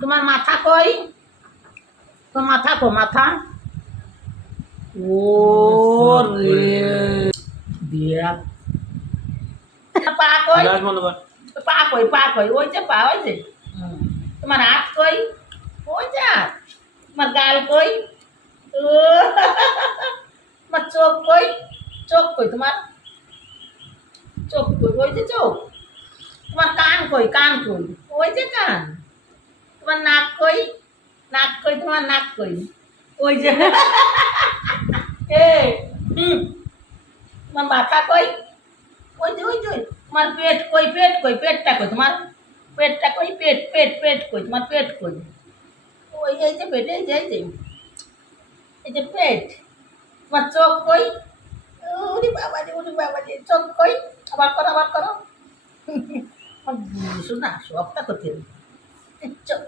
তোমার মাথা কই? তোমার মাথা কো মাথা? ও রে দিয়া পা কই? পা কই? পা কই? ওই যে পা, ওই যে। তোমার হাত কই? ওই যে হাত। তোমার গাল কই? ও তোমার চোখ কই? চোখ কই তোমার? চোখ কই? ওই যে চোখ। তোমার কান কই? কান কই? ওই যে কান। তোমার নাক কই? নাক কই? তোমার নাক কই? ওই যে এ হুম। তোমার মাথা কই? ওই যে ওই যে তোমার পেট কই? পেট কই? পেটটা কই তোমার? পেটটা কই? পেট পেট পেট কই? তোমার পেট কই? ওই এই যে পেট, এই যে এই যে এই যে পেট। তোমার চোখ কই? ওরে বাবা রে, চোখ কই? আবার করো, আবার করো। শোনা সবটা করতে হবে। চোখ